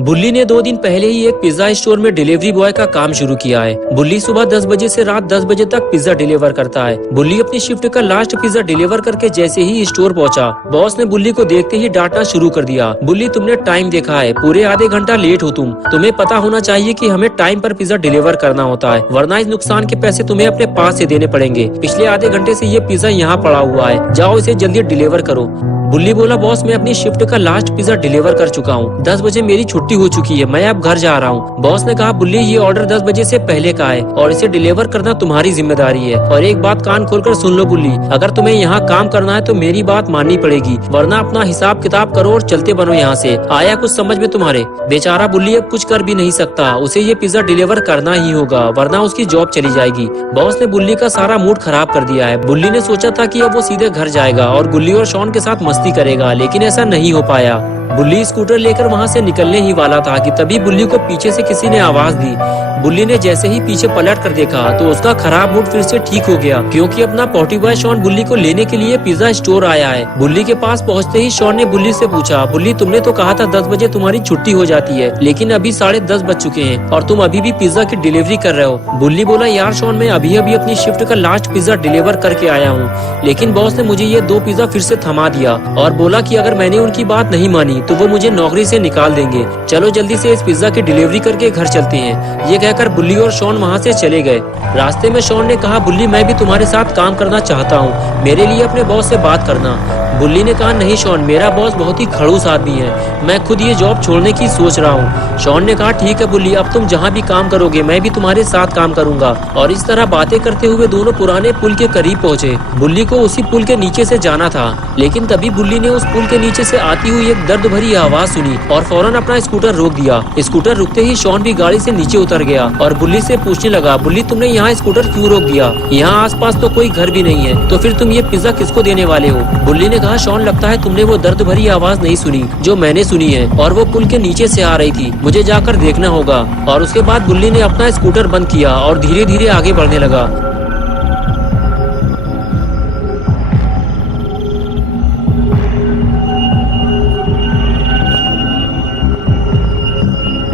बुल्ली ने 2 दिन पहले ही एक पिज्जा स्टोर में डिलीवरी बॉय का काम शुरू किया है। बुल्ली सुबह 10 बजे से रात 10 बजे तक पिज्जा डिलीवर करता है। बुल्ली अपनी शिफ्ट का लास्ट पिज्जा डिलीवर करके जैसे ही स्टोर पहुंचा, बॉस ने बुल्ली को देखते ही डांटना शुरू कर दिया। बुल्ली, तुमने टाइम देखा है, पूरे आधे घंटा लेट हो तुम्हें पता होना चाहिए कि हमें टाइम पर पिज्जा डिलीवर करना होता है, वरना इस नुकसान के पैसे तुम्हें अपने पास से देने पड़ेंगे। पिछले आधे घंटे से ये पिज्जा यहाँ पड़ा हुआ है, जाओ इसे जल्दी डिलीवर करो। बुल्ली बोला, बॉस मैं अपनी शिफ्ट का लास्ट पिज्जा डिलीवर कर चुका हूँ, 10 बजे मेरी छुट्टी हो चुकी है, मैं अब घर जा रहा हूँ। बॉस ने कहा, बुल्ली ये ऑर्डर 10 बजे से पहले का है और इसे डिलीवर करना तुम्हारी जिम्मेदारी है। और एक बात कान खोलकर सुन लो बुल्ली, अगर तुम्हें यहाँ काम करना है तो मेरी बात माननी पड़ेगी, वरना अपना हिसाब किताब करो और चलते बनो यहाँ से। आया कुछ समझ में तुम्हारे? बेचारा बुल्ली अब कुछ कर भी नहीं सकता, उसे ये पिज्जा डिलीवर करना ही होगा, वरना उसकी जॉब चली जाएगी। बॉस ने बुल्ली का सारा मूड खराब कर दिया है। बुल्ली ने सोचा था कि अब वो सीधे घर जाएगा और गुल्ली और शॉन के साथ मस्ती करेगा, लेकिन ऐसा नहीं हो पाया। बुल्ली स्कूटर लेकर वहाँ से निकलने ही वाला था कि तभी बुल्ली को पीछे से किसी ने आवाज दी। बुल्ली ने जैसे ही पीछे पलट कर देखा तो उसका खराब मूड फिर से ठीक हो गया, क्योंकि अपना पॉटी बॉय शॉन बुल्ली को लेने के लिए पिज्जा स्टोर आया है। बुल्ली के पास पहुँचते ही शॉन ने बुल्ली से पूछा, बुल्ली तुमने तो कहा था 10 बजे तुम्हारी छुट्टी हो जाती है, लेकिन अभी 10:30 बज चुके हैं और तुम अभी भी पिज्जा की डिलीवरी कर रहे हो। बुल्ली बोला, यार शॉन मैं अभी अपनी शिफ्ट का लास्ट पिज्जा डिलीवर करके आया हूँ, लेकिन बॉस ने मुझे ये 2 पिज्जा फिर से थमा दिया और बोला कि अगर मैंने उनकी बात नहीं मानी तो वो मुझे नौकरी से निकाल देंगे। चलो जल्दी से इस पिज्जा की डिलीवरी करके घर चलते हैं। ये कहकर बुल्ली और शॉन वहाँ से चले गए। रास्ते में शॉन ने कहा, बुल्ली मैं भी तुम्हारे साथ काम करना चाहता हूँ, मेरे लिए अपने बॉस से बात करना। बुल्ली ने कहा, नहीं शॉन, मेरा बॉस बहुत ही खड़ूस आदमी है, मैं खुद ये जॉब छोड़ने की सोच रहा हूँ। शॉन ने कहा, ठीक है बुल्ली, अब तुम जहाँ भी काम करोगे मैं भी तुम्हारे साथ काम करूंगा। और इस तरह बातें करते हुए दोनों पुराने पुल के करीब पहुँचे। बुल्ली को उसी पुल के नीचे से जाना था, लेकिन तभी बुल्ली ने उस पुल के नीचे से आती हुई एक दर्द भरी आवाज सुनी और फौरन अपना स्कूटर रोक दिया। स्कूटर रुकते ही शॉन भी गाड़ी से नीचे उतर गया और बुल्ली से पूछने लगा, बुल्ली तुमने यहाँ स्कूटर क्यों रोक दिया? यहाँ आसपास तो कोई घर भी नहीं है, तो फिर तुम ये पिज्जा किसको देने वाले हो? बुल्ली ने कहा, शॉन लगता है तुमने वो दर्द भरी आवाज नहीं सुनी जो मैंने सुनी है, और वो पुल के नीचे से आ रही थी, मुझे जाकर देखना होगा। और उसके बाद बुल्ली ने अपना स्कूटर बंद किया और धीरे धीरे आगे बढ़ने लगा।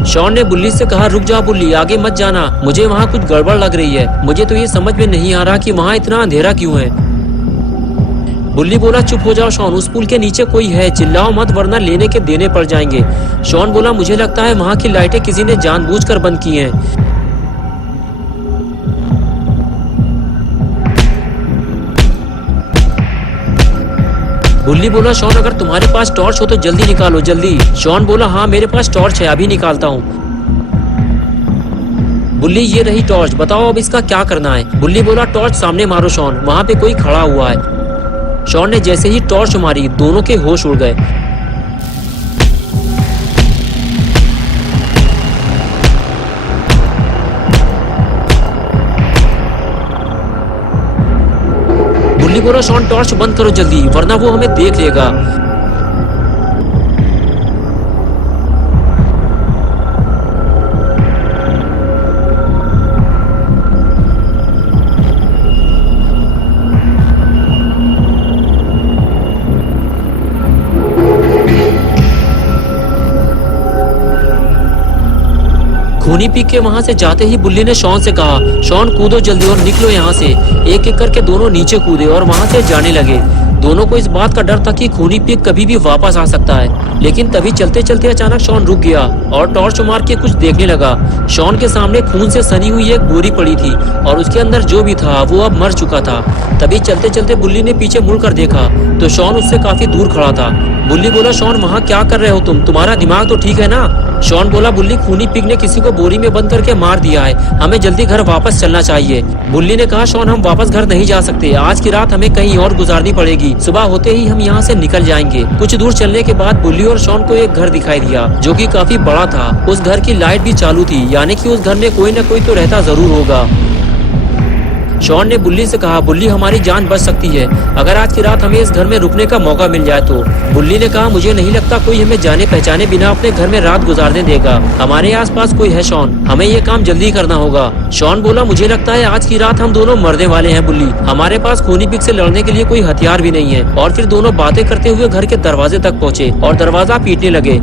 शॉन ने बुल्ली से कहा, रुक जा बुल्ली, आगे मत जाना, मुझे वहाँ कुछ गड़बड़ लग रही है, मुझे तो ये समझ में नहीं आ रहा कि वहाँ इतना अंधेरा क्यों है। बुल्ली बोला, चुप हो जाओ शॉन, उस पुल के नीचे कोई है, चिल्लाओ मत वरना लेने के देने पड़ जाएंगे। शॉन बोला, मुझे लगता है वहाँ की लाइटें किसी ने जानबूझकर बंद की हैं। बुल्ली बोला, शॉन अगर तुम्हारे पास टॉर्च हो तो जल्दी निकालो, जल्दी। शॉन बोला, हाँ मेरे पास टॉर्च है, अभी निकालता हूँ। बुल्ली, ये रही टॉर्च, बताओ अब इसका क्या करना है? बुल्ली बोला, टॉर्च सामने मारो शॉन, वहाँ पे कोई खड़ा हुआ है। शॉन ने जैसे ही टॉर्च मारी दोनों के होश उड़ गए। बुल्ली बोला, शॉन टॉर्च बंद करो जल्दी, वरना वो हमें देख लेगा। खूनी पीक के वहाँ से जाते ही बुल्ली ने शॉन से कहा, शॉन कूदो जल्दी और निकलो यहाँ से। एक एक करके दोनों नीचे कूदे और वहाँ से जाने लगे। दोनों को इस बात का डर था कि खूनी पीक कभी भी वापस आ सकता है, लेकिन तभी चलते चलते अचानक शॉन रुक गया और टॉर्च मार के कुछ देखने लगा। शॉन के सामने खून से सनी हुई एक बोरी पड़ी थी और उसके अंदर जो भी था वो अब मर चुका था। तभी चलते चलते बुल्ली ने पीछे मुड़कर देखा तो शॉन उससे काफी दूर खड़ा था। बुल्ली बोला, शॉन वहाँ क्या कर रहे हो तुम्हारा दिमाग तो ठीक है ना? शॉन बोला, बुल्ली खूनी पिग ने किसी को बोरी में बंद करके मार दिया है, हमें जल्दी घर वापस चलना चाहिए। बुल्ली ने कहा, शॉन हम वापस घर नहीं जा सकते, आज की रात हमें कहीं और गुजारनी पड़ेगी, सुबह होते ही हम यहाँ से निकल जाएंगे। कुछ दूर चलने के बाद बुल्ली और शॉन को एक घर दिखाई दिया जो कि काफी बड़ा था। उस घर की लाइट भी चालू थी, यानी कि उस घर में कोई न कोई तो रहता जरूर होगा। शॉन ने बुल्ली से कहा, बुल्ली हमारी जान बच सकती है अगर आज की रात हमें इस घर में रुकने का मौका मिल जाए तो। बुल्ली ने कहा, मुझे नहीं लगता कोई हमें जाने पहचाने बिना अपने घर में रात गुजारने देगा, हमारे आसपास कोई है शॉन, हमें ये काम जल्दी करना होगा। शॉन बोला, मुझे लगता है आज की रात हम दोनों मरने वाले हैं बुल्ली, हमारे पास खूनी पिग से लड़ने के लिए कोई हथियार भी नहीं है। और फिर दोनों बातें करते हुए घर के दरवाजे तक पहुँचे और दरवाजा पीटने लगे।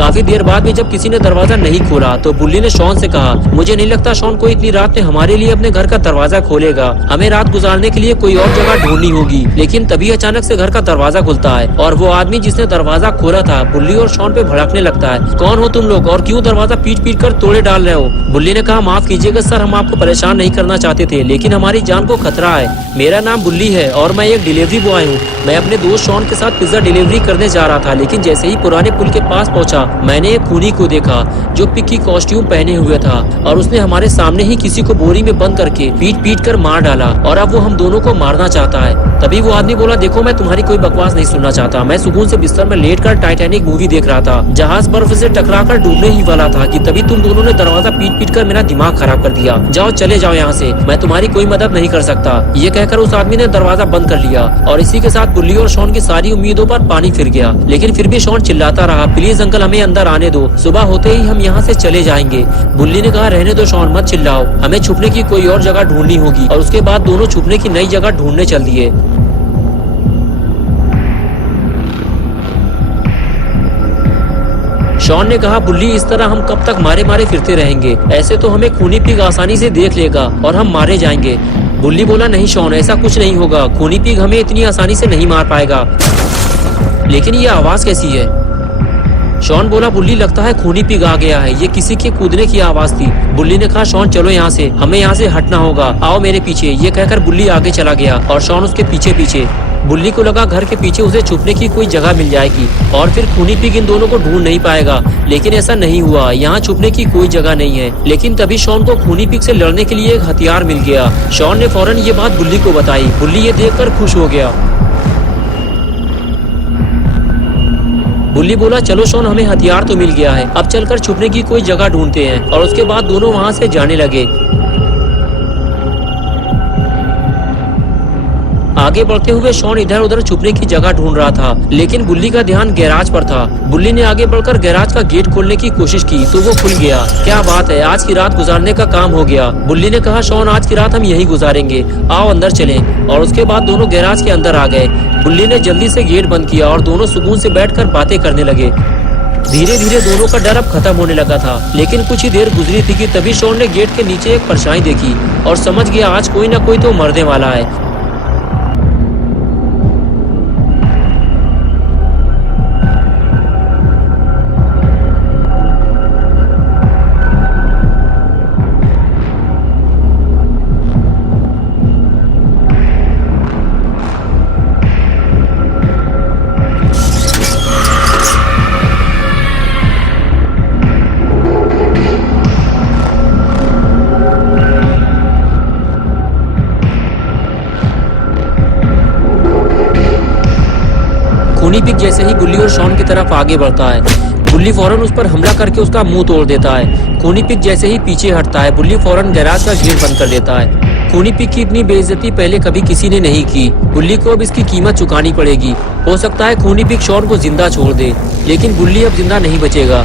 काफी देर बाद भी जब किसी ने दरवाजा नहीं खोला तो बुल्ली ने शॉन से कहा, मुझे नहीं लगता शॉन कोई इतनी रात में हमारे लिए अपने घर का दरवाजा खोलेगा। हमें रात गुजारने के लिए कोई और जगह ढूंढनी होगी। लेकिन तभी अचानक से घर का दरवाजा खुलता है और वो आदमी जिसने दरवाजा खोला था बुल्ली और शॉन पे भड़कने लगता है। कौन हो तुम लोग और क्यों दरवाजा पीट पीट कर तोड़े डाल रहे हो? बुल्ली ने कहा, माफ कीजिएगा सर, हम आपको परेशान नहीं करना चाहते थे, लेकिन हमारी जान को खतरा है। मेरा नाम बुल्ली है और मैं एक डिलीवरी बॉय हूँ। मैं अपने दोस्त शॉन के साथ पिज्जा डिलीवरी करने जा रहा था, लेकिन जैसे ही पुराने पुल के पास पहुंचा मैंने एक खूनी को देखा जो पिग की कॉस्ट्यूम पहने हुए था और उसने हमारे सामने ही किसी को बोरी में बंद करके पीट पीट कर मार डाला और अब वो हम दोनों को मारना चाहता है। तभी वो आदमी बोला, देखो मैं तुम्हारी कोई बकवास नहीं सुनना चाहता। मैं सुकून से बिस्तर में लेटकर टाइटैनिक मूवी देख रहा था। जहाज बर्फ से टकराकर डूबने ही वाला था कि तभी तुम दोनों ने दरवाजा पीट पीट कर मेरा दिमाग खराब कर दिया। जाओ चले जाओ यहाँ से, मैं तुम्हारी कोई मदद नहीं कर सकता। ये कहकर उस आदमी ने दरवाजा बंद कर लिया और इसी के साथ बुल्ली और शॉन की सारी उम्मीदों पर पानी फिर गया। लेकिन फिर भी शॉन चिल्लाता रहा, प्लीज अंकल हमें अंदर आने दो, सुबह होते ही हम यहाँ से चले जाएंगे। बुल्ली ने कहा, रहने दो शॉन, मत चिल्लाओ, हमें छुपने की कोई और जगह ढूंढनी होगी। और उसके बाद दोनों छुपने की नई जगह ढूंढने चल दिए। शॉन ने कहा, बुल्ली इस तरह हम कब तक मारे मारे फिरते रहेंगे? ऐसे तो हमें खूनी पिग आसानी से देख लेगा और हम मारे जाएंगे। बुल्ली बोला, नहीं शॉन, ऐसा कुछ नहीं होगा, खूनी पिग हमें इतनी आसानी से नहीं मार पाएगा। लेकिन ये आवाज कैसी है? शॉन बोला, बुल्ली लगता है खूनी पिग आ गया है, ये किसी के कूदने की आवाज थी। बुल्ली ने कहा, शॉन चलो यहाँ से, हमें यहाँ से हटना होगा, आओ मेरे पीछे। ये कहकर बुल्ली आगे चला गया और शॉन उसके पीछे पीछे। बुल्ली को लगा घर के पीछे उसे छुपने की कोई जगह मिल जाएगी और फिर खूनी पिग इन दोनों को ढूंढ नहीं पाएगा। लेकिन ऐसा नहीं हुआ, यहाँ छुपने की कोई जगह नहीं है। लेकिन तभी शॉन को खूनी पिग से लड़ने के लिए एक हथियार मिल गया। शॉन ने फौरन ये बात बुल्ली को बताई। बुल्ली ये देखकर खुश हो गया। बुल्ली बोला, चलो शॉन, हमें हथियार तो मिल गया है, अब चलकर छुपने की कोई जगह ढूंढते हैं। और उसके बाद दोनों वहाँ से जाने लगे। आगे बढ़ते हुए शॉन इधर उधर छुपने की जगह ढूंढ रहा था, लेकिन बुल्ली का ध्यान गैराज पर था। बुल्ली ने आगे बढ़कर गैराज का गेट खोलने की कोशिश की तो वो खुल गया। क्या बात है, आज की रात गुजारने का काम हो गया। बुल्ली ने कहा, शॉन आज की रात हम यही गुजारेंगे, आओ अंदर चलें। और उसके बाद दोनों गैराज के अंदर आ गए। बुल्ली ने जल्दी से गेट बंद किया और दोनों सुकून से बैठकर बातें करने लगे। धीरे धीरे दोनों का डर अब खत्म होने लगा था। लेकिन कुछ ही देर गुजरी थी कि तभी शॉन ने गेट के नीचे एक परछाई देखी और समझ गया आज कोई ना कोई तो मरने वाला है। खूनी पिग जैसे ही बुल्ली और शॉन की तरफ आगे बढ़ता है, बुल्ली फौरन उस पर हमला करके उसका मुंह तोड़ देता है। खूनी पिग जैसे ही पीछे हटता है, बुल्ली फौरन गैराज का गेट बंद कर देता है। खूनी पिग की इतनी बेइज्जती पहले कभी किसी ने नहीं की। बुल्ली को अब इसकी कीमत चुकानी पड़ेगी। हो सकता है खूनी पिग शॉन को जिंदा छोड़ दे, लेकिन बुल्ली अब जिंदा नहीं बचेगा।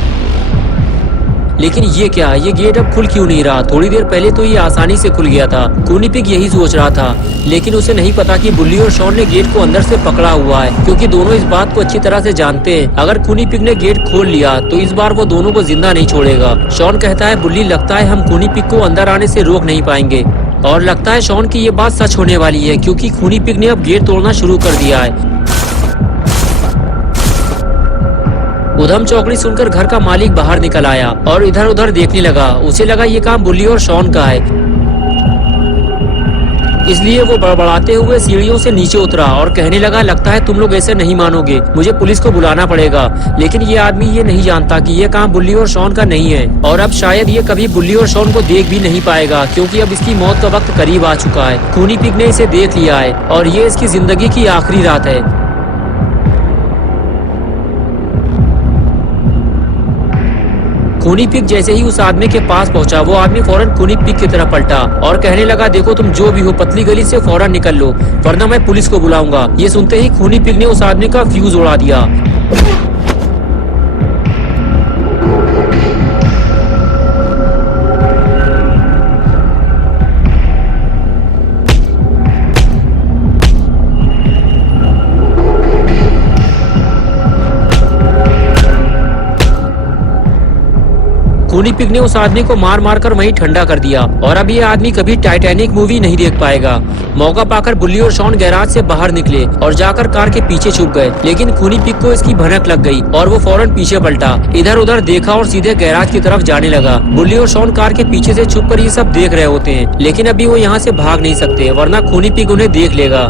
लेकिन ये क्या, ये गेट अब खुल क्यों नहीं रहा? थोड़ी देर पहले तो ये आसानी से खुल गया था। खूनी पिग यही सोच रहा था, लेकिन उसे नहीं पता कि बुल्ली और शॉन ने गेट को अंदर से पकड़ा हुआ है, क्योंकि दोनों इस बात को अच्छी तरह से जानते हैं। अगर खूनी पिग ने गेट खोल लिया तो इस बार वो दोनों को जिंदा नहीं छोड़ेगा। शॉन कहता है, बुल्ली लगता है हम खूनी पिग को अंदर आने से रोक नहीं पाएंगे। और लगता है शॉन की ये बात सच होने वाली है, क्योंकि खूनी पिग ने अब गेट तोड़ना शुरू कर दिया है। उधम चौकड़ी सुनकर घर का मालिक बाहर निकल आया और इधर उधर देखने लगा। उसे लगा ये काम बुल्ली और शॉन का है, इसलिए वो बड़बड़ाते हुए सीढ़ियों से नीचे उतरा और कहने लगा, लगता है तुम लोग ऐसे नहीं मानोगे, मुझे पुलिस को बुलाना पड़ेगा। लेकिन ये आदमी ये नहीं जानता कि ये काम बुल्ली और शॉन का नहीं है और अब शायद ये कभी बुल्ली और शॉन को देख भी नहीं पाएगा, क्योंकि अब इसकी मौत का वक्त करीब आ चुका है। खूनी पिग ने इसे देख लिया है और ये इसकी जिंदगी की आखिरी रात है। खूनी पिग जैसे ही उस आदमी के पास पहुंचा, वो आदमी फौरन खूनी पिग की तरफ पलटा और कहने लगा, देखो तुम जो भी हो पतली गली से फौरन निकल लो, वरना मैं पुलिस को बुलाऊंगा। ये सुनते ही खूनी पिग ने उस आदमी का फ्यूज उड़ा दिया। खूनी पिग ने उस आदमी को मार मार कर वहीं ठंडा कर दिया और अब ये आदमी कभी टाइटैनिक मूवी नहीं देख पाएगा। मौका पाकर बुल्ली और शॉन गैराज से बाहर निकले और जाकर कार के पीछे छुप गए, लेकिन खूनी पिग को इसकी भनक लग गई और वो फौरन पीछे पलटा, इधर उधर देखा और सीधे गैराज की तरफ जाने लगा। बुल्ली और शॉन कार के पीछे से छुपकर ये सब देख रहे होते हैं, लेकिन अभी वो यहाँ से भाग नहीं सकते वरना खूनी पिग उन्हें देख लेगा।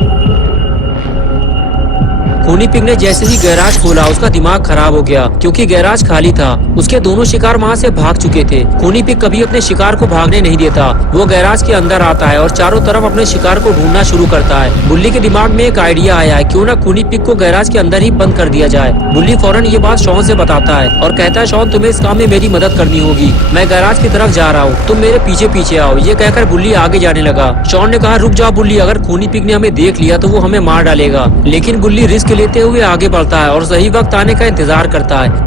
खूनी पिग ने जैसे ही गैराज खोला उसका दिमाग खराब हो गया क्योंकि गैराज खाली था। उसके दोनों शिकार वहाँ से भाग चुके थे। खूनी पिग कभी अपने शिकार को भागने नहीं देता। वो गैराज के अंदर आता है और चारों तरफ अपने शिकार को ढूंढना शुरू करता है। बुल्ली के दिमाग में एक आइडिया आया है, क्यों ना खूनी पिग को गैराज के अंदर ही बंद कर दिया जाए। बुल्ली फौरन ये बात शॉन से बताता है और कहता है, शॉन तुम्हें इस काम में मेरी मदद करनी होगी, मैं गैराज की तरफ जा रहा हूँ, तुम मेरे पीछे पीछे आओ। ये कहकर बुल्ली आगे जाने लगा। शॉन ने कहा, रुक जाओ बुल्ली, अगर खूनी पिग ने हमें देख लिया तो वो हमें मार डालेगा। लेकिन बुल्ली रिस्क लेते हुए आगे बढ़ता है और सही वक्त आने का इंतजार करता है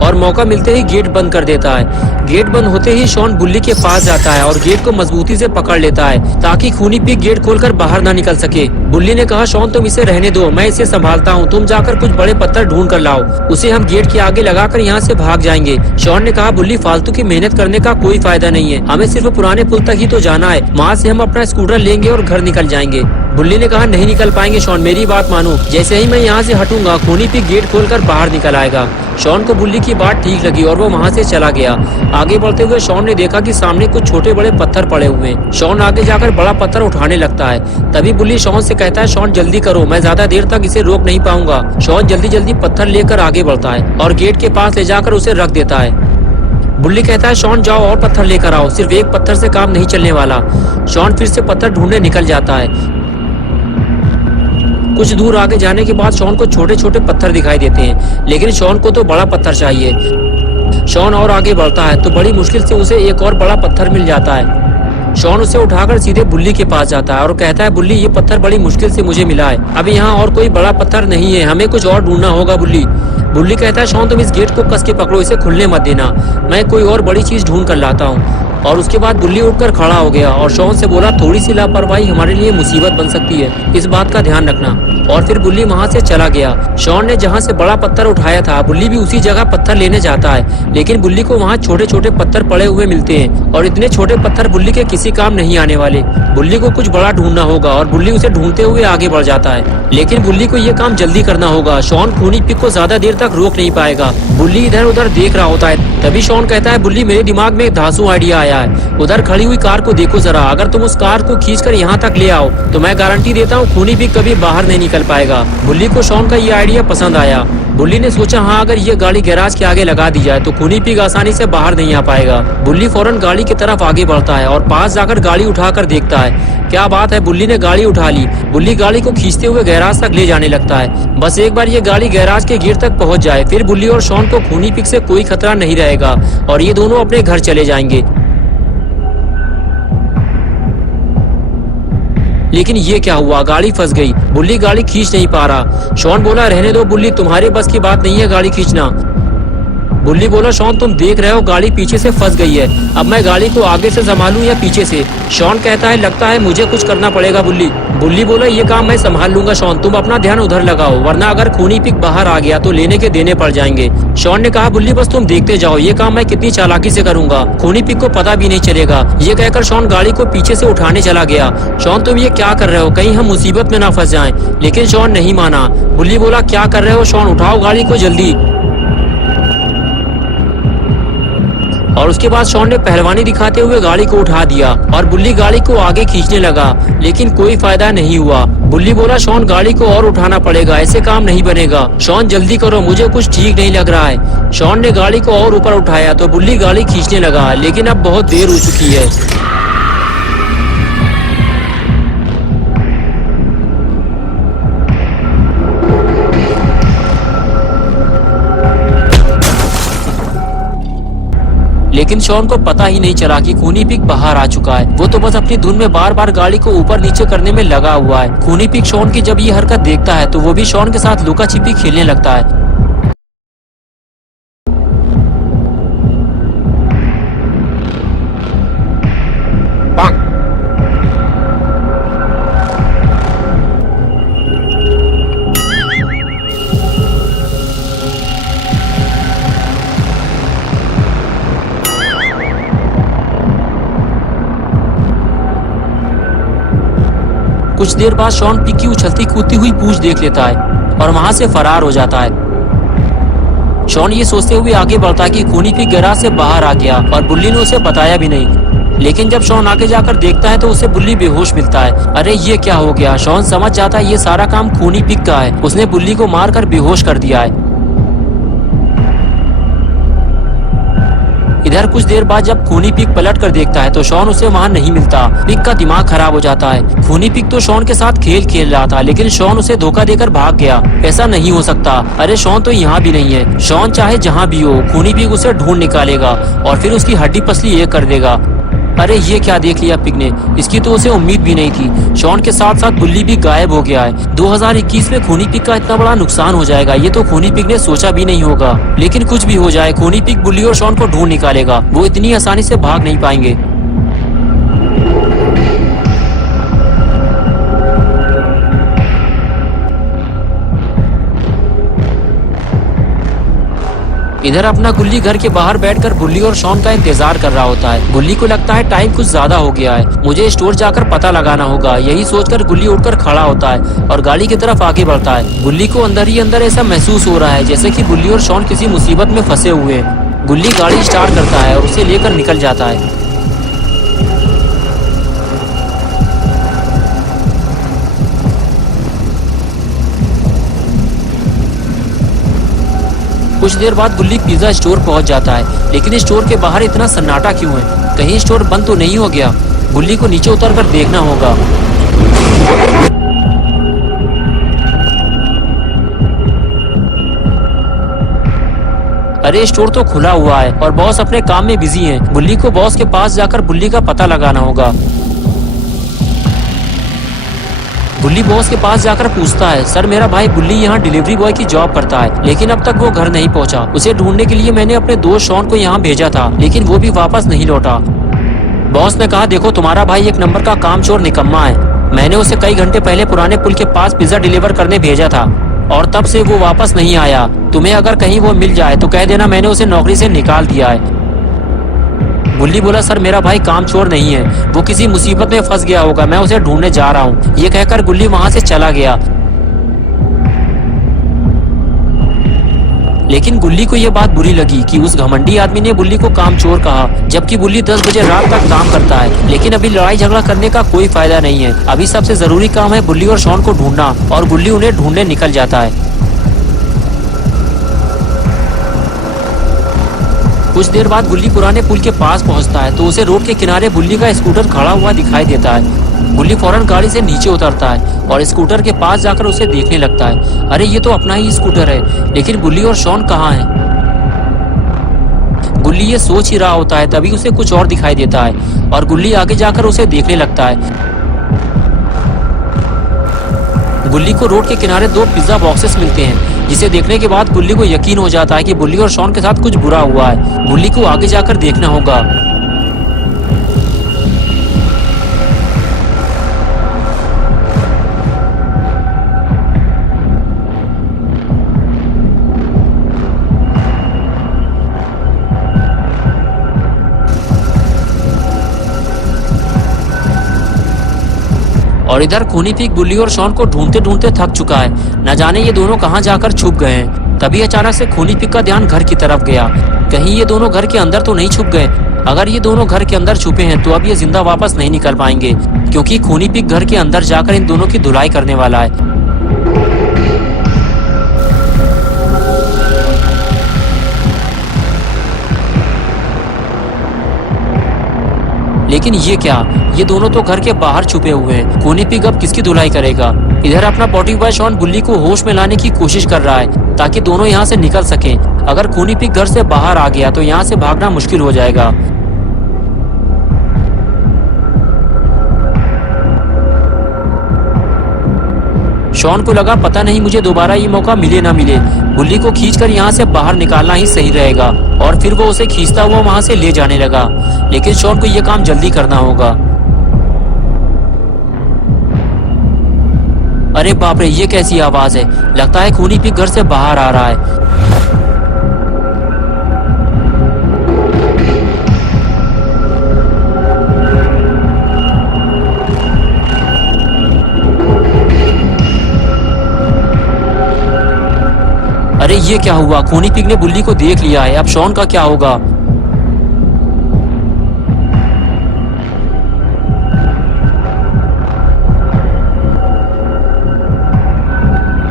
और मौका मिलते ही गेट बंद कर देता है। गेट बंद होते ही शॉन बुल्ली के पास जाता है और गेट को मजबूती से पकड़ लेता है ताकि खूनी पिग गेट खोलकर बाहर ना निकल सके। बुल्ली ने कहा, शॉन तुम इसे रहने दो, मैं इसे संभालता हूँ, तुम जाकर कुछ बड़े पत्थर ढूंढ कर लाओ, उसे हम गेट के आगे लगाकर यहाँ से भाग जाएंगे। शॉन ने कहा, बुल्ली फालतू की मेहनत करने का कोई फायदा नहीं है, हमें सिर्फ पुराने पुल तक ही तो जाना है, वहाँ से हम अपना स्कूटर लेंगे और घर निकल जाएंगे। बुल्ली ने कहा, नहीं निकल पाएंगे शॉन, मेरी बात मानो, जैसे ही मैं यहाँ से हटूंगा खूनी पिग गेट खोलकर बाहर निकल आएगा। शॉन को बुल्ली की बात ठीक लगी और वो वहाँ से चला गया। आगे बढ़ते हुए शॉन ने देखा कि सामने कुछ छोटे बड़े पत्थर पड़े हुए हैं। शॉन आगे जाकर बड़ा पत्थर उठाने लगता है। तभी बुल्ली शॉन से कहता है, शॉन जल्दी करो, मैं ज्यादा देर तक इसे रोक नहीं पाऊंगा। शॉन जल्दी जल्दी पत्थर लेकर आगे बढ़ता है और गेट के पास ले जाकर उसे रख देता है। बुल्ली कहता है, शॉन जाओ और पत्थर लेकर आओ, सिर्फ एक पत्थर से काम नहीं चलने वाला। शॉन फिर से पत्थर ढूंढने निकल जाता है। कुछ दूर आगे जाने के बाद शॉन को छोटे छोटे पत्थर दिखाई देते हैं, लेकिन शॉन को तो बड़ा पत्थर चाहिए। शॉन और आगे बढ़ता है तो बड़ी मुश्किल से उसे एक और बड़ा पत्थर मिल जाता है। शॉन उसे उठाकर सीधे बुल्ली के पास जाता है और कहता है, बुल्ली ये पत्थर बड़ी मुश्किल से मुझे मिला है, अभी यहाँ और कोई बड़ा पत्थर नहीं है, हमें कुछ और ढूंढना होगा बुल्ली। बुल्ली कहता है, शॉन तुम इस गेट को कस के पकड़ो, इसे खुलने मत देना, मैं कोई और बड़ी चीज ढूंढ कर लाता हूँ। और उसके बाद बुल्ली उठकर खड़ा हो गया और शॉन से बोला, थोड़ी सी लापरवाही हमारे लिए मुसीबत बन सकती है, इस बात का ध्यान रखना। और फिर बुल्ली वहाँ से चला गया। शॉन ने जहाँ से बड़ा पत्थर उठाया था बुल्ली भी उसी जगह पत्थर लेने जाता है, लेकिन बुल्ली को वहाँ छोटे छोटे पत्थर पड़े हुए मिलते हैं और इतने छोटे पत्थर बुल्ली के किसी काम नहीं आने वाले। बुल्ली को कुछ बड़ा ढूंढना होगा और बुल्ली उसे ढूंढते हुए आगे बढ़ जाता है, लेकिन बुल्ली को ये काम जल्दी करना होगा। शॉन खूनी पिग को ज्यादा देर तक रोक नहीं पाएगा। बुल्ली इधर उधर देख रहा होता है। तभी शॉन कहता है, बुल्ली मेरे दिमाग में एक धांसू आइडिया आया है, उधर खड़ी हुई कार को देखो जरा, अगर तुम उस कार को खींचकर यहाँ तक ले आओ तो मैं गारंटी देता हूँ खूनी पिग कभी बाहर नहीं निकल पाएगा। बुल्ली को शॉन का ये आइडिया पसंद आया। बुल्ली ने सोचा, हाँ अगर ये गाड़ी गैराज के आगे लगा दी जाए तो खूनी पिग आसानी से बाहर नहीं आ पाएगा। बुल्ली फौरन गाड़ी की तरफ आगे बढ़ता है और पास जाकर गाड़ी उठाकर देखता है। क्या बात है, बुल्ली ने गाड़ी उठा ली। बुल्ली गाड़ी को खींचते हुए गैराज तक ले जाने लगता है। बस एक बार ये गाड़ी गैराज के गेट तक पहुंच जाए, फिर बुल्ली और शॉन को खूनी पिग से कोई खतरा नहीं रहेगा और ये दोनों अपने घर चले जाएंगे। लेकिन ये क्या हुआ, गाड़ी फंस गई। बुल्ली गाड़ी खींच नहीं पा रहा। शॉन बोला, रहने दो बुल्ली, तुम्हारे बस की बात नहीं है गाड़ी खींचना। बुल्ली बोला, शॉन तुम देख रहे हो गाड़ी पीछे से फंस गई है, अब मैं गाड़ी को आगे से संभालूं या पीछे से। शॉन कहता है, लगता है मुझे कुछ करना पड़ेगा बुल्ली। बुल्ली बोला, ये काम मैं संभाल लूंगा शॉन, तुम अपना ध्यान उधर लगाओ, वरना अगर खूनी पिग बाहर आ गया तो लेने के देने पड़ जाएंगे। शॉन ने कहा, बुल्ली बस तुम देखते जाओ, ये काम मैं कितनी चालाकी से करूंगा, खूनी पिग को पता भी नहीं चलेगा। ये कहकर शॉन गाड़ी को पीछे से उठाने चला गया। शॉन तुम ये क्या कर रहे हो, कहीं हम मुसीबत में ना फंस जाएं। लेकिन शॉन नहीं माना। बुल्ली बोला, क्या कर रहे हो शॉन, उठाओ गाड़ी को जल्दी। और उसके बाद शॉन ने पहलवानी दिखाते हुए गाड़ी को उठा दिया और बुल्ली गाड़ी को आगे खींचने लगा, लेकिन कोई फायदा नहीं हुआ। बुल्ली बोला, शॉन गाड़ी को और उठाना पड़ेगा, ऐसे काम नहीं बनेगा। शॉन जल्दी करो, मुझे कुछ ठीक नहीं लग रहा है। शॉन ने गाड़ी को और ऊपर उठाया तो बुल्ली गाड़ी खींचने लगा, लेकिन अब बहुत देर हो चुकी है। लेकिन शॉन को पता ही नहीं चला कि खूनी पिग बाहर आ चुका है। वो तो बस अपनी धुन में बार बार गाड़ी को ऊपर नीचे करने में लगा हुआ है। खूनी पिग शॉन की जब ये हरकत देखता है तो वो भी शॉन के साथ लुका छिपी खेलने लगता है। कुछ देर बाद शॉन पिक की उछलती कूदती हुई पूंछ देख लेता है और वहां से फरार हो जाता है। शॉन ये सोचते हुए आगे बढ़ता है कि खूनी पिग गैराज से बाहर आ गया और बुल्ली ने उसे बताया भी नहीं। लेकिन जब शॉन आगे जाकर देखता है तो उसे बुल्ली बेहोश मिलता है। अरे ये क्या हो गया? शॉन समझ जाता है ये सारा काम खूनी पिग का है, उसने बुल्ली को मारकर बेहोश कर दिया है। इधर कुछ देर बाद जब खूनी पिग पलट कर देखता है तो शॉन उसे वहाँ नहीं मिलता। पिग का दिमाग खराब हो जाता है। खूनी पिग तो शॉन के साथ खेल रहा था, लेकिन शॉन उसे धोखा देकर भाग गया। ऐसा नहीं हो सकता। अरे शॉन तो यहाँ भी नहीं है। शॉन चाहे जहाँ भी हो, खूनी पिग उसे ढूंढ निकालेगा और फिर उसकी हड्डी पसली एक कर देगा। अरे ये क्या देख लिया पिग ने? इसकी तो उसे उम्मीद भी नहीं थी। शॉन के साथ साथ बुल्ली भी गायब हो गया है। 2021 में खूनी पिग का इतना बड़ा नुकसान हो जाएगा, ये तो खूनी पिग ने सोचा भी नहीं होगा। लेकिन कुछ भी हो जाए, खूनी पिग बुल्ली और शॉन को ढूंढ निकालेगा। वो इतनी आसानी से भाग नहीं पाएंगे। इधर अपना गुल्ली घर के बाहर बैठकर बुल्ली और शॉन का इंतजार कर रहा होता है। गुल्ली को लगता है टाइम कुछ ज्यादा हो गया है, मुझे स्टोर जाकर पता लगाना होगा। यही सोचकर गुल्ली उठकर खड़ा होता है और गाड़ी की तरफ आगे बढ़ता है। गुल्ली को अंदर ही अंदर ऐसा महसूस हो रहा है जैसे कि बुल्ली और शॉन किसी मुसीबत में फंसे हुए हैं। गुल्ली गाड़ी स्टार्ट करता है और उसे लेकर निकल जाता है। कुछ देर बाद गुल्ली पिज्जा स्टोर पहुंच जाता है, लेकिन स्टोर के बाहर इतना सन्नाटा क्यों है? कहीं स्टोर बंद तो नहीं हो गया? गुल्ली को नीचे उतरकर देखना होगा। अरे स्टोर तो खुला हुआ है और बॉस अपने काम में बिजी हैं। गुल्ली को बॉस के पास जाकर बुल्ली का पता लगाना होगा। बुल्ली बॉस के पास जाकर पूछता है, सर मेरा भाई बुल्ली यहाँ डिलीवरी बॉय की जॉब करता है, लेकिन अब तक वो घर नहीं पहुँचा। उसे ढूंढने के लिए मैंने अपने दोस्त शॉन को यहाँ भेजा था, लेकिन वो भी वापस नहीं लौटा। बॉस ने कहा, देखो तुम्हारा भाई एक नंबर का कामचोर निकम्मा है। मैंने उसे कई घंटे पहले पुराने पुल के पास पिज्जा डिलीवर करने भेजा था और तब से वो वापस नहीं आया। तुम्हें अगर कहीं वो मिल जाए तो कह देना मैंने उसे नौकरी से निकाल दिया है। बुल्ली बोला, सर मेरा भाई कामचोर नहीं है, वो किसी मुसीबत में फंस गया होगा, मैं उसे ढूंढने जा रहा हूँ। ये कहकर गुल्ली वहां से चला गया। लेकिन गुल्ली को यह बात बुरी लगी कि उस घमंडी आदमी ने बुल्ली को कामचोर कहा, जबकि बुल्ली 10 बजे रात तक काम करता है। लेकिन अभी लड़ाई झगड़ा करने का कोई फायदा नहीं है। अभी सबसे जरूरी काम है बुल्ली और शॉन को ढूंढना, और गुल्ली उन्हें ढूंढने निकल जाता है। कुछ देर बाद गुल्ली पुराने पुल के पास पहुंचता है तो उसे रोड के किनारे बुल्ली का स्कूटर खड़ा हुआ दिखाई देता है। गुल्ली फौरन गाड़ी से नीचे उतरता है और स्कूटर के पास जाकर उसे देखने लगता है। अरे ये तो अपना ही स्कूटर है, लेकिन बुल्ली और शॉन कहाँ हैं? गुल्ली ये सोच ही रहा होता है, तभी उसे कुछ और दिखाई देता है और गुल्ली आगे जाकर उसे देखने लगता है। गुल्ली को रोड के किनारे 2 पिज्जा बॉक्सेस मिलते हैं, जिसे देखने के बाद गुल्ली को यकीन हो जाता है कि बुल्ली और शॉन के साथ कुछ बुरा हुआ है। गुल्ली को आगे जाकर देखना होगा। और इधर खूनी पिग बुल्ली और शॉन को ढूंढते ढूंढते थक चुका है। न जाने ये दोनों कहाँ जाकर छुप गए हैं। तभी अचानक से खूनी पिग का ध्यान घर की तरफ गया। कहीं ये दोनों घर के अंदर तो नहीं छुप गए? अगर ये दोनों घर के अंदर छुपे हैं तो अब ये जिंदा वापस नहीं निकल पाएंगे, क्योंकि खूनी पिग घर के अंदर जाकर इन दोनों की धुलाई करने वाला है। लेकिन ये क्या? ये दोनों तो घर के बाहर छुपे हुए हैं। खूनी पिग अब किसकी धुलाई करेगा? इधर अपना पॉटी बॉय शॉन बुल्ली को होश में लाने की कोशिश कर रहा है ताकि दोनों यहाँ से निकल सकें। अगर खूनी पिग घर से बाहर आ गया तो यहाँ से भागना मुश्किल हो जाएगा। शॉन को लगा पता नहीं मुझे दोबारा ये मौका मिले ना मिले, बुल्ली को खींचकर यहाँ से बाहर निकालना ही सही रहेगा। और फिर वो उसे खींचता हुआ वहां से ले जाने लगा। लेकिन शॉन को ये काम जल्दी करना होगा। अरे बाप रे, ये कैसी आवाज है? लगता है खूनी पिग घर से बाहर आ रहा है। ये क्या हुआ, खूनी पिग ने बुल्ली को देख लिया है, अब शॉन का क्या होगा।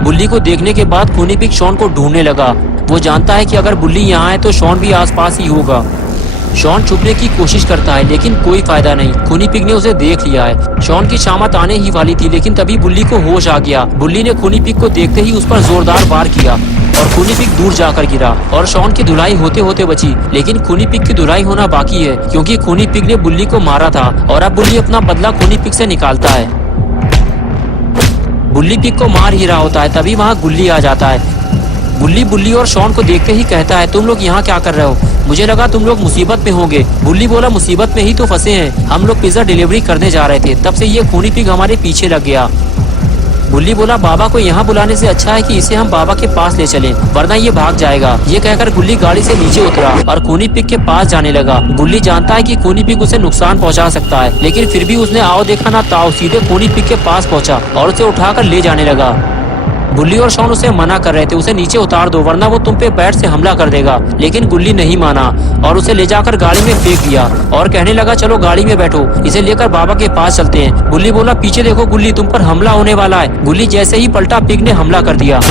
बुल्ली को देखने के बाद खूनी पिग शॉन को ढूंढने लगा। वो जानता है कि अगर बुल्ली यहाँ है तो शॉन भी आसपास ही होगा। शॉन छुपने की कोशिश करता है लेकिन कोई फायदा नहीं, खूनी पिग ने उसे देख लिया है। शॉन की शामत आने ही वाली थी लेकिन तभी बुल्ली को होश आ गया। बुल्ली ने खूनी पिग को देखते ही उस पर जोरदार वार किया और खूनी पिग दूर जाकर गिरा और शॉन की धुलाई होते होते बची। लेकिन खूनी पिग की धुलाई होना बाकी है क्योंकि खूनी पिग ने बुल्ली को मारा था और अब बुल्ली अपना बदला खूनी पिग से निकालता है। बुल्ली पिग को मार ही रहा होता है तभी वहाँ गुल्ली आ जाता है। बुल्ली और शॉन को देखते ही कहता है, तुम लोग यहाँ क्या कर रहे हो? मुझे लगा तुम लोग मुसीबत में होंगे। बुल्ली बोला, मुसीबत में ही तो फंसे हैं, हम लोग पिज्जा डिलीवरी करने जा रहे थे, तब से ये खूनी पिग हमारे पीछे लग गया। बुल्ली बोला, बाबा को यहाँ बुलाने से अच्छा है कि इसे हम बाबा के पास ले चलें, वरना ये भाग जाएगा। ये कहकर गुल्ली गाड़ी से नीचे उतरा और खूनी पिग के पास जाने लगा। गुल्ली जानता है कि खूनी पिग उसे नुकसान पहुँचा सकता है, लेकिन फिर भी उसने आओ देखा ना ताओ सीधे खूनी पिग के पास पहुँचा और उसे उठाकर ले जाने लगा। बुल्ली और शॉन उसे मना कर रहे थे, उसे नीचे उतार दो वरना वो तुम पे बैट से हमला कर देगा, लेकिन गुल्ली नहीं माना और उसे ले जाकर गाड़ी में फेंक दिया और कहने लगा, चलो गाड़ी में बैठो, इसे लेकर बाबा के पास चलते हैं। बुल्ली बोला, पीछे देखो गुल्ली, तुम पर हमला होने वाला है। गुल्ली जैसे ही पलटा, पिग ने हमला कर दिया।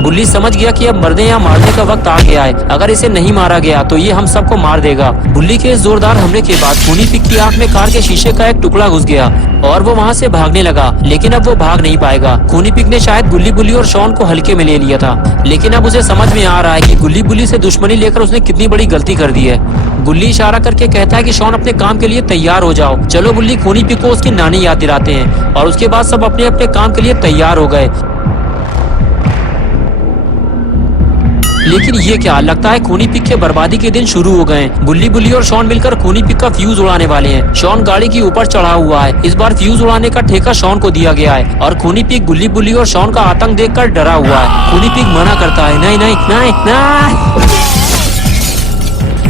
बुल्ली समझ गया कि अब मरने या मारने का वक्त आ गया है, अगर इसे नहीं मारा गया तो ये हम सबको मार देगा। बुल्ली के इस जोरदार हमले के बाद खूनी पिग की आंख में कार के शीशे का एक टुकड़ा घुस गया और वो वहाँ से भागने लगा, लेकिन अब वो भाग नहीं पाएगा। खूनी पिग ने शायद बुल्ली और शॉन को हल्के में ले लिया था, लेकिन अब उसे समझ में आ रहा है कि बुल्ली से दुश्मनी लेकर उसने कितनी बड़ी गलती कर दी है। बुल्ली इशारा करके कहता है कि शॉन अपने काम के लिए तैयार हो जाओ। चलो बुल्ली खूनी पिग को उसकी नानी याद दिलाते हैं और उसके बाद सब अपने अपने काम के लिए तैयार हो गए। लेकिन ये क्या, लगता है खूनी पिग के बर्बादी के दिन शुरू हो गए। बुल्ली और शॉन मिलकर खूनी पिग का फ्यूज उड़ाने वाले हैं। शॉन गाड़ी के ऊपर चढ़ा हुआ है, इस बार फ्यूज उड़ाने का ठेका शॉन को दिया गया है और खूनी पिग बुल्ली और शॉन का आतंक देखकर डरा हुआ है। खूनी पिग मना करता है, नहीं नहीं नहीं नहीं।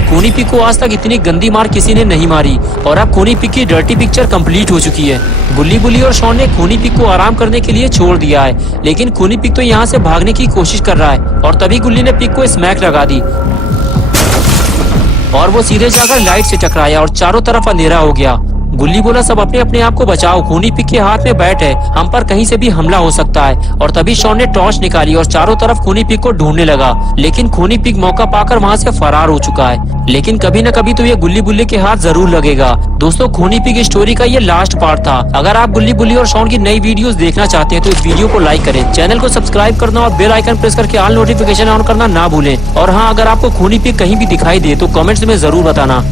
खूनी पिग को आज तक इतनी गंदी मार किसी ने नहीं मारी और अब खूनी पिग की डर्टी पिक्चर कंप्लीट हो चुकी है। बुल्ली और शॉन ने खूनी पिग को आराम करने के लिए छोड़ दिया है, लेकिन खूनी पिग तो यहाँ से भागने की कोशिश कर रहा है और तभी गुल्ली ने पिग को स्मैक लगा दी और वो सीधे जाकर लाइट से टकराया और चारों तरफ अंधेरा हो गया। गुल्ली बोला, सब अपने अपने आप को बचाओ, खूनी पिग के हाथ में बैट है, हम पर कहीं से भी हमला हो सकता है। और तभी शॉन ने टॉर्च निकाली और चारों तरफ खूनी पिग को ढूंढने लगा, लेकिन खूनी पिग मौका पाकर वहाँ से फरार हो चुका है। लेकिन कभी न कभी तो ये बुल्ली के हाथ जरूर लगेगा। दोस्तों, खूनी पिग स्टोरी का ये लास्ट पार्ट था। अगर आप बुल्ली और शॉन की नई वीडियोस देखना चाहते हैं तो इस वीडियो को लाइक करें, चैनल को सब्सक्राइब करना और बेल आइकन प्रेस करके ऑल नोटिफिकेशन ऑन करना ना भूलें। और हाँ, अगर आपको खूनी पिग कहीं भी दिखाई दे तो कमेंट्स में जरूर बताना।